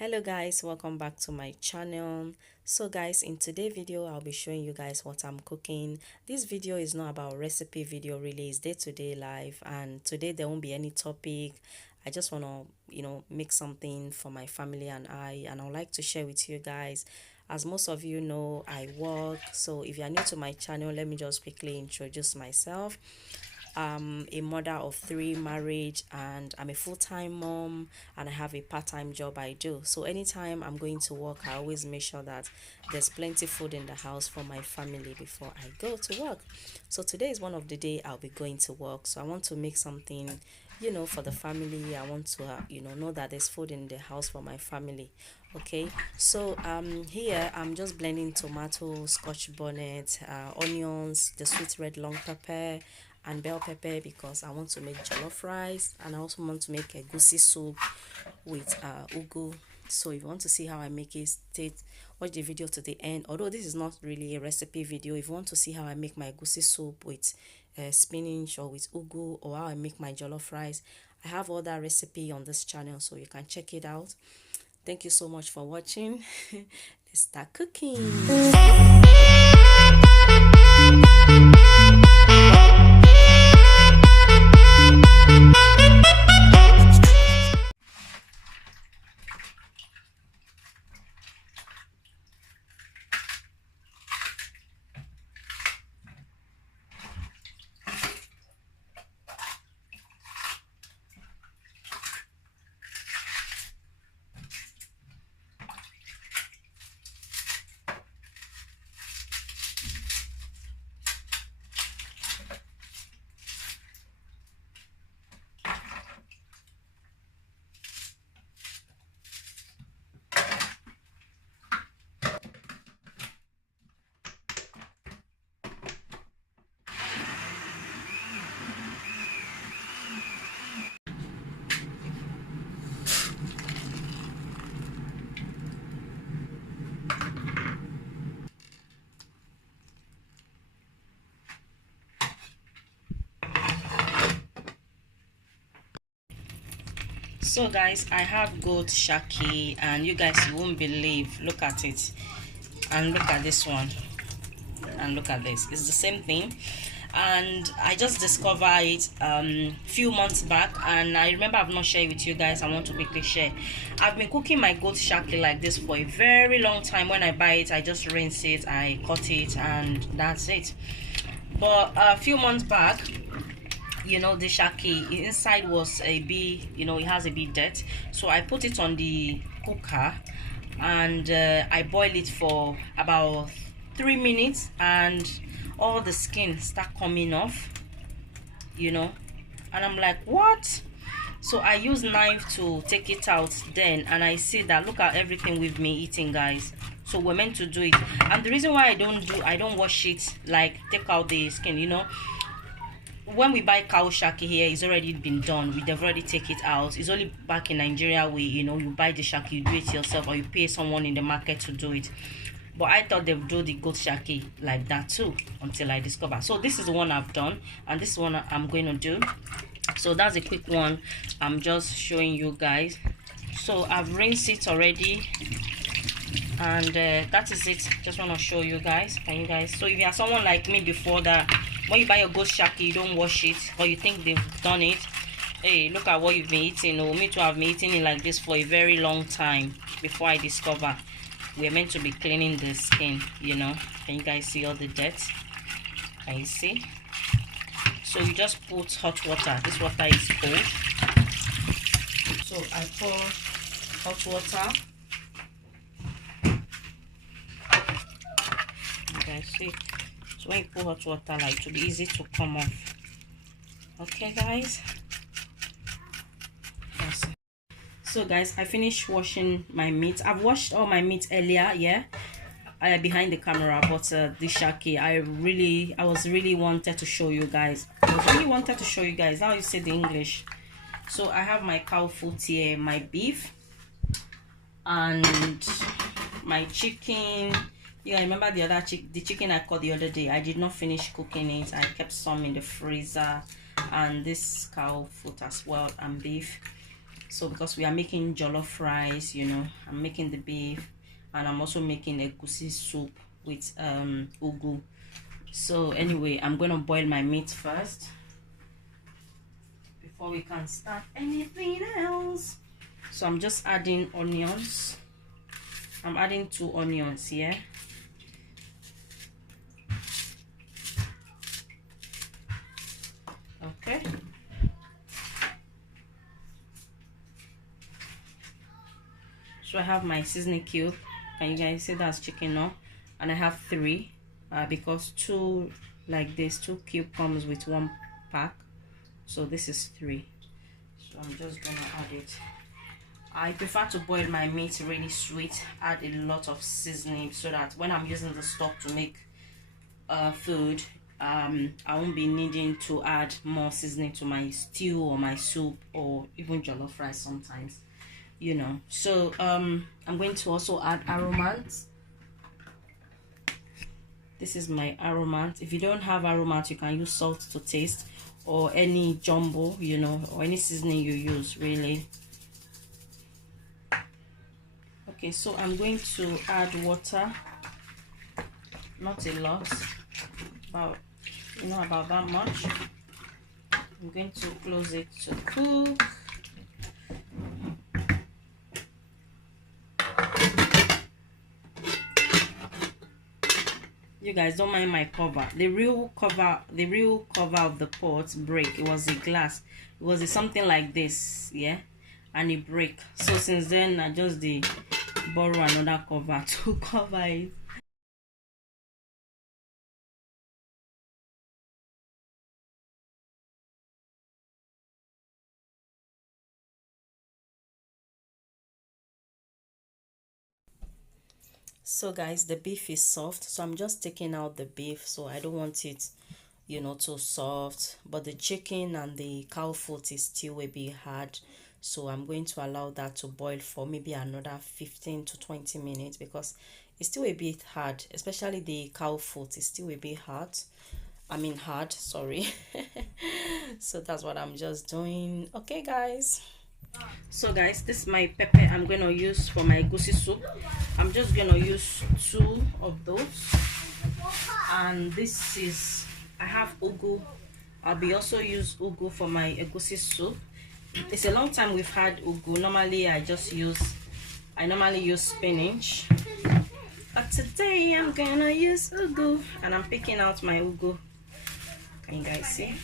Hello guys, welcome back to my channel. So guys, in today's video I'll be showing you guys what I'm cooking. This video is not about recipe video, really. It's day-to-day life, and today there won't be any topic. I just want to make something for my family and I would like to share with you guys. As most of you know, I work. So if you are new to my channel, let me just quickly introduce myself. I'm a mother of three, marriage, and I'm a full-time mom, and I have a part-time job I do. So anytime I'm going to work, I always make sure that there's plenty food in the house for my family before I go to work. So today is one of the day I'll be going to work, so I want to make something for the family. I want to know that there's food in the house for my family. Okay, so here I'm just blending tomato, scotch bonnet, onions, the sweet red long pepper and bell pepper, because I want to make jollof rice, and I also want to make a goosey soup with ugu. So if you want to see how I make it, watch the video to the end. Although this is not really a recipe video, if you want to see how I make my goosey soup with spinach or with ugu, or how I make my jollof rice, I have all that recipe on this channel, so you can check it out. Thank you so much for watching. Let's start cooking. So guys, I have goat shaki, and you guys, you won't believe, look at it, and look at this one, and look at this. It's the same thing, and I just discovered it few months back, and I remember I've not shared with you guys. I want to quickly share. I've been cooking my goat shaki like this for a very long time. When I buy it, I just rinse it, I cut it, and that's it. But a few months back, the shaki inside was a bit, it has a bit dirt, so I put it on the cooker, and I boil it for about 3 minutes, and all the skin start coming off, and I'm like, what? So I use knife to take it out then, and I see that, look at everything we've been eating, guys. So we're meant to do it, and the reason why I don't wash it, like take out the skin, when we buy cow shaki here, it's already been done. They've already take it out. It's only back in Nigeria where you buy the shaki, you do it yourself, or you pay someone in the market to do it. But I thought they'd do the goat shaki like that too, until I discovered. So this is the one I've done, and this one I'm going to do. So that's a quick one. I'm just showing you guys. So I've rinsed it already, and that is it. Just want to show you guys. Can you guys? So if you are someone like me before that, when you buy your goat shaki, you don't wash it, or you think they've done it, hey, look at what you've been eating. Oh, me too, I've been eating it like this for a very long time before I discover we're meant to be cleaning the skin. Can you guys see all the dirt? Can you see? So you just put hot water. This water is cold, so I pour hot water. You guys see? So when you pour hot water, like, it will be easy to come off. Okay guys, yes. So guys, I finished washing my meat. I've washed all my meat earlier, yeah, behind the camera, but the shaki, I was really wanted to show you guys. How you say the English. So I have my cow foot here, my beef, and my chicken. Yeah, I remember the chicken I caught the other day. I did not finish cooking it. I kept some in the freezer, and this cow foot as well, and beef. So because we are making jollof rice, you know, I'm making the beef, and I'm also making egusi soup with ugu. So anyway, I'm going to boil my meat first before we can start anything else. So I'm just adding onions. I'm adding 2 onions here. Okay. So I have my seasoning cube. Can you guys see that's chicken now? And I have 3 because 2 like this, 2 cube comes with 1 pack. So this is 3. So I'm just gonna add it. I prefer to boil my meat really sweet, add a lot of seasoning so that when I'm using the stock to make food, I won't be needing to add more seasoning to my stew or my soup or even jollof rice sometimes, you know. So I'm going to also add aromats. This is my aromat. If you don't have aromat, you can use salt to taste, or any jumbo, you know, or any seasoning you use really. Okay, so I'm going to add water, not a lot, about, you know, about that much. I'm going to close it to cook. You guys don't mind my cover. The real cover of the pot break. It was a glass. It was something like this, yeah, and it break. So since then I just borrow another cover to cover it. So guys, the beef is soft, so I'm just taking out the beef. So I don't want it, you know, too soft, but the chicken and the cow foot is still a bit hard. So I'm going to allow that to boil for maybe another 15 to 20 minutes because it's still a bit hard, especially the cow foot is still a bit hard. I mean hard, sorry. So that's what I'm just doing. Okay guys, so guys, this is my pepper I'm going to use for my egusi soup. I'm just going to use 2 of those, and this is, I have ugu. I'll be also use ugu for my egusi soup. It's a long time we've had ugu. Normally I normally use spinach, but today I'm gonna use ugu, and I'm picking out my ugu. Can you guys see?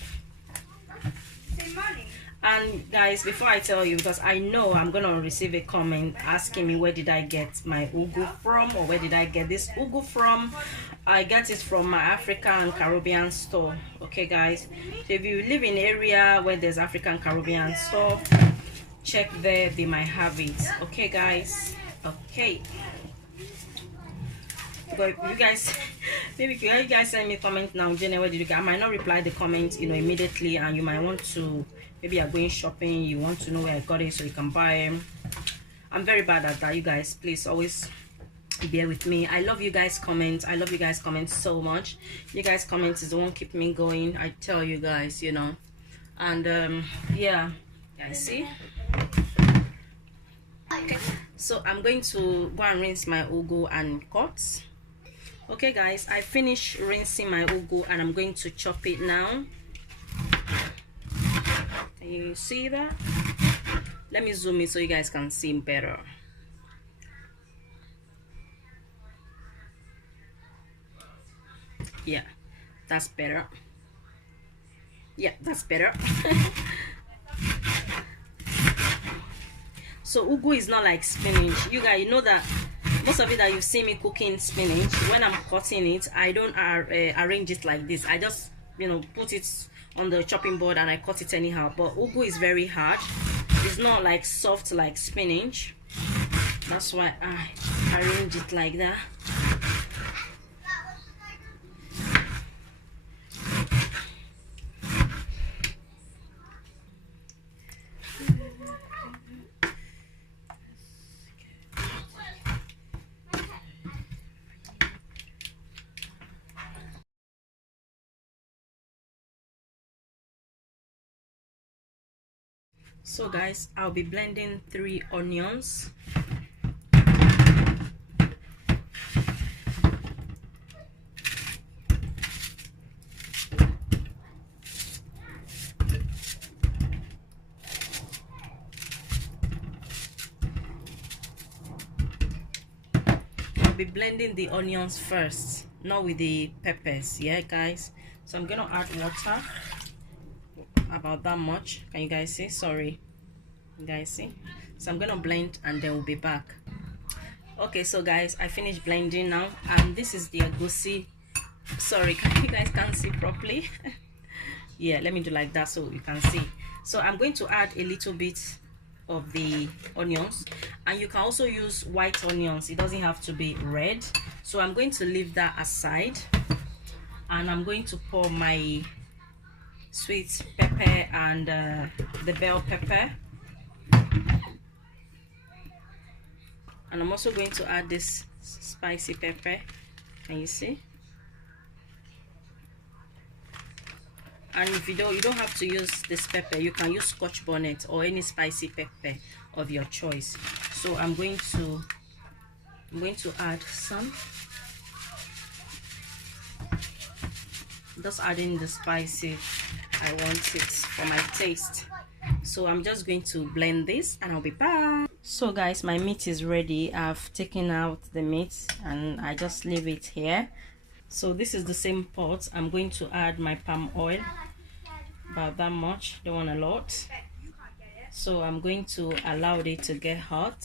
And guys, before I tell you, because I know I'm gonna receive a comment asking me where did I get my ugu from, or where did I get this ugu from. I get it from my African Caribbean store. Okay guys, so if you live in an area where there's African Caribbean store, check there, they might have it. Okay guys, okay. But you guys, maybe you guys send me a comment now, Jenny, where did you get? I might not reply the comment, you know, immediately, and you might want to, maybe you're going shopping, you want to know where I got it so you can buy them. I'm very bad at that, you guys. Please always bear with me. I love you guys comment. I love you guys comment so much. You guys comment is the one keep me going, I tell you guys, you know. And yeah, guys, see. Okay, so I'm going to go and rinse my ugu and cut. Okay guys, I finished rinsing my ugu and I'm going to chop it now. Can you see that? Let me zoom it so you guys can see better. Yeah, that's better. Yeah, that's better. So ugu is not like spinach. You guys, you know that most of it that you see me cooking spinach, when I'm cutting it, I don't arrange it like this. I just, you know, put it on the chopping board and I cut it anyhow. But ugu is very hard. It's not like soft like spinach. That's why I arrange it like that. So guys, I'll be blending 3 onions. I'll be blending the onions first, not with the peppers. Yeah guys, so I'm gonna add water, about that much. Can you guys see? Sorry, you guys see? So I'm gonna blend and then we'll be back. Okay, so guys, I finished blending now, and this is the egusi. Sorry, you guys can't see properly. Yeah, let me do like that so you can see. So I'm going to add a little bit of the onions, and you can also use white onions. It doesn't have to be red. So I'm going to leave that aside, and I'm going to pour my sweet pepper and the bell pepper, and I'm also going to add this spicy pepper. Can you see? And if you don't have to use this pepper, you can use scotch bonnet or any spicy pepper of your choice. So I'm going to add some, just adding the spicy I want it for my taste. So I'm just going to blend this and I'll be back. So guys, my meat is ready. I've taken out the meat and I just leave it here. So this is the same pot. I'm going to add my palm oil, about that much, don't want a lot. So I'm going to allow it to get hot.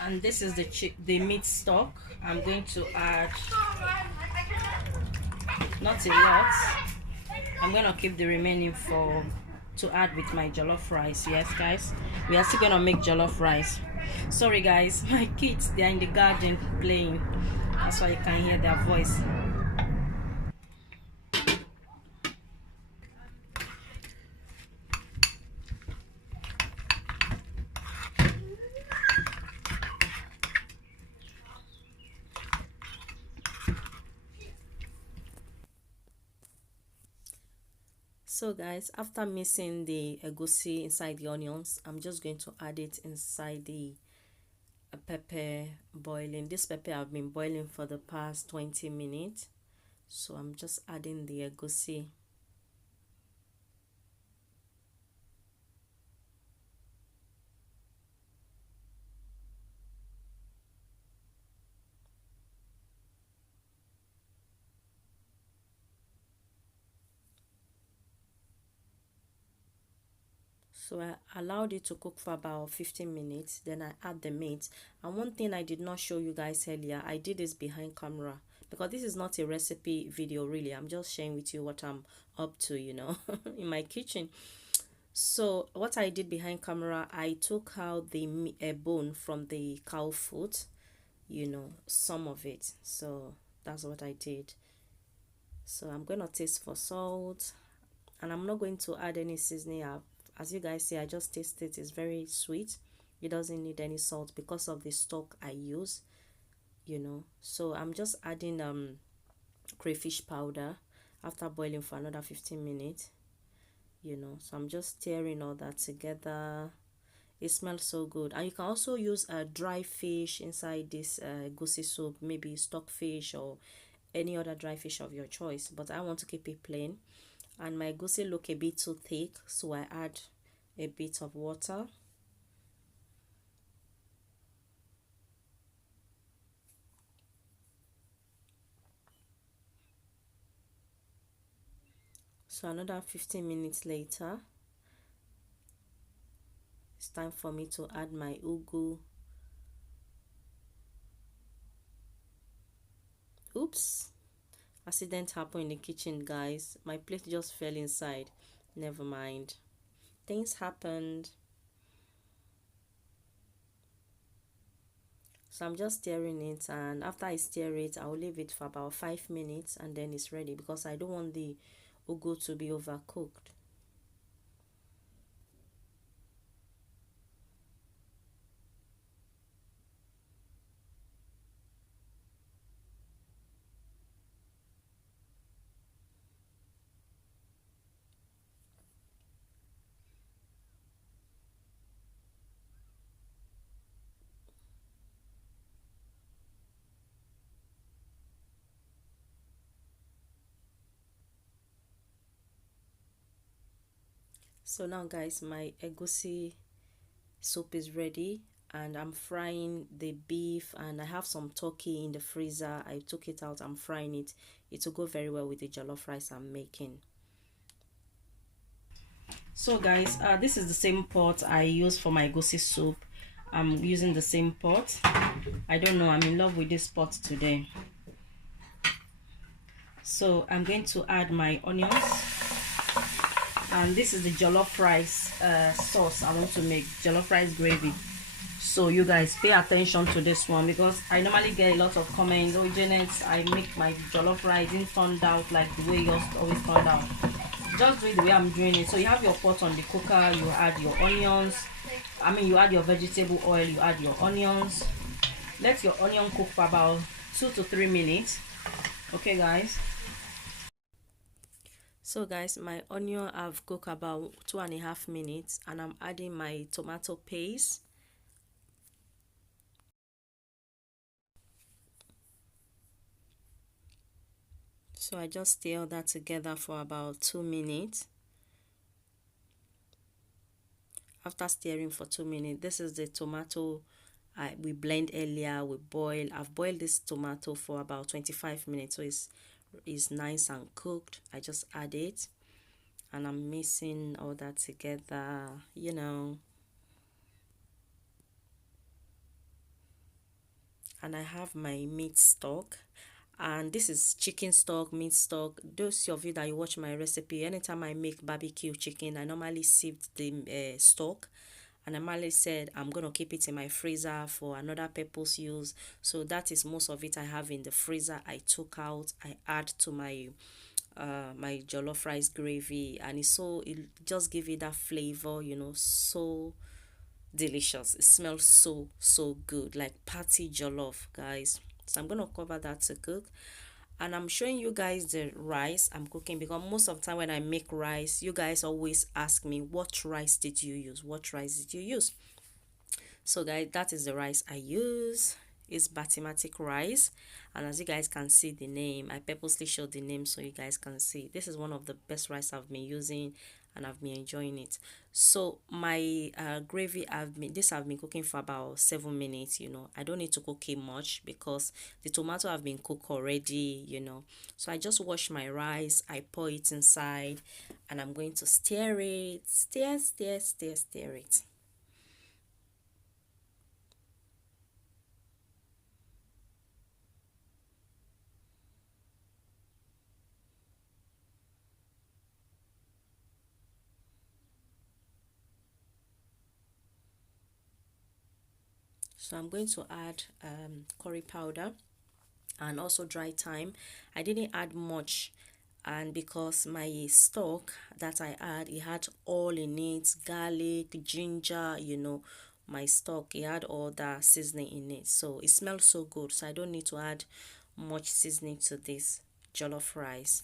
And this is the meat stock. I'm going to add not a lot. I'm gonna keep the remaining to add with my jollof rice. Yes guys, we are still gonna make jollof rice. Sorry guys, my kids, they are in the garden playing, that's why you can hear their voice. So guys, after mixing the egusi inside the onions, I'm just going to add it inside the pepper boiling. This pepper I've been boiling for the past 20 minutes. So I'm just adding the egusi. So I allowed it to cook for about 15 minutes. Then I add the meat. And one thing I did not show you guys earlier, I did this behind camera, because this is not a recipe video really. I'm just sharing with you what I'm up to, you know, in my kitchen. So what I did behind camera, I took out the bone from the cow foot, you know, some of it. So that's what I did. So I'm gonna taste for salt, and I'm not going to add any seasoning. As you guys see, I just taste it. It's very sweet. It doesn't need any salt because of the stock I use, you know. So I'm just adding crayfish powder after boiling for another 15 minutes, you know. So I'm just stirring all that together. It smells so good. And you can also use a dry fish inside this goosey soup, maybe stockfish or any other dry fish of your choice, but I want to keep it plain. And my goosey look a bit too thick, so I add a bit of water. So another 15 minutes later, it's time for me to add my ugu. Oops, accident happened in the kitchen, guys. My plate just fell inside. Never mind, things happened. So I'm just stirring it, and after I stir it, I'll leave it for about 5 minutes and then it's ready, because I don't want the ugu to be overcooked. So now guys, my egusi soup is ready, and I'm frying the beef, and I have some turkey in the freezer. I took it out, I'm frying it. It will go very well with the jollof rice I'm making. So guys, this is the same pot I use for my egusi soup. I'm using the same pot. I don't know, I'm in love with this pot today. So I'm going to add my onions, and this is the jollof rice sauce I want to make, jollof rice gravy. So you guys pay attention to this one, because I normally get a lot of comments, oh Janet, I make my jollof rice, didn't turn out like the way yours always turned out. Just do it the way I'm doing it. So you have your pot on the cooker, you add your onions, you add your vegetable oil, you add your onions. Let your onion cook for about 2 to 3 minutes. Okay guys, so guys, my onion have cooked about 2.5 minutes, and I'm adding my tomato paste. So I just stir that together for about 2 minutes. After stirring for 2 minutes, this is the tomato we blend earlier, we boil. I've boiled this tomato for about 25 minutes, so it's nice and cooked. I just add it, and I'm mixing all that together, you know. And I have my meat stock, and this is chicken stock, meat stock. Those of you that you watch my recipe, anytime I make barbecue chicken, I normally sieve the stock, and I normally said I'm gonna keep it in my freezer for another purpose use. So that is most of it I have in the freezer. I took out, I add to my my jollof rice gravy, and it just give it that flavor, you know, so delicious. It smells so good, like party jollof, guys. So I'm gonna cover that to cook, and I'm showing you guys the rice I'm cooking, because most of the time when I make rice, you guys always ask me, what rice did you use, what rice did you use? So guys, that is the rice I use. It's basmati rice, and as you guys can see the name, I purposely showed the name so you guys can see. This is one of the best rice I've been using, and I've been enjoying it. So my gravy, I've been cooking for about 7 minutes. You know, I don't need to cook it much because the tomato have been cooked already, you know. So I just wash my rice, I pour it inside, and I'm going to stir it, stir it. So I'm going to add curry powder and also dry thyme. I didn't add much, and because my stock that I add, it had all in it, garlic, ginger, you know, my stock, it had all that seasoning in it, so it smells so good. So I don't need to add much seasoning to this jollof rice.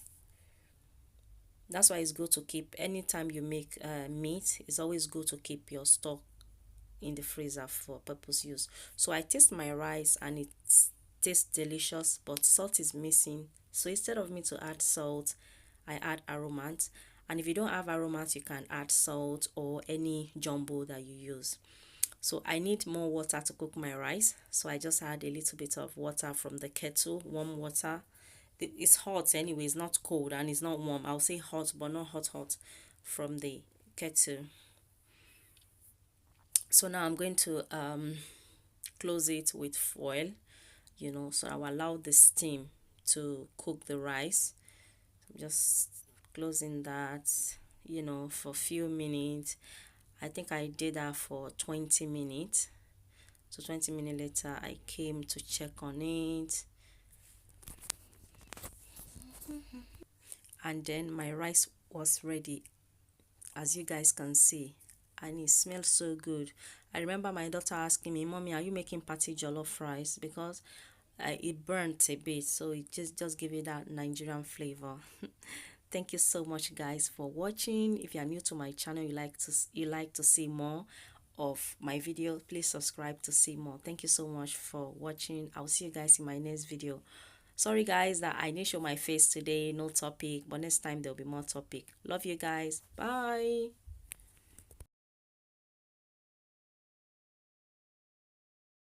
That's why it's good to keep, anytime you make meat, it's always good to keep your stock in the freezer for purpose use. So I taste my rice, and it tastes delicious, but salt is missing. So instead of me to add salt, I add aromat. And if you don't have aromat, you can add salt or any jumbo that you use. So I need more water to cook my rice, so I just add a little bit of water from the kettle, warm water. It's hot anyway, it's not cold and it's not warm. I'll say hot, but not hot from the kettle. So now I'm going to close it with foil, you know, so I'll allow the steam to cook the rice. I'm just closing that, you know, for a few minutes. I think I did that for 20 minutes. So 20 minutes later, I came to check on it, and then my rice was ready, as you guys can see, and it smells so good. I remember my daughter asking me, "Mommy, are you making party jollof rice?" Because it burnt a bit, so it just give it that Nigerian flavor. Thank you so much guys for watching. If you are new to my channel, you like to see more of my video, please subscribe to see more. Thank you so much for watching. I'll see you guys in my next video. Sorry guys that I didn't show my face today, no topic, but next time there'll be more topic. Love you guys. Bye.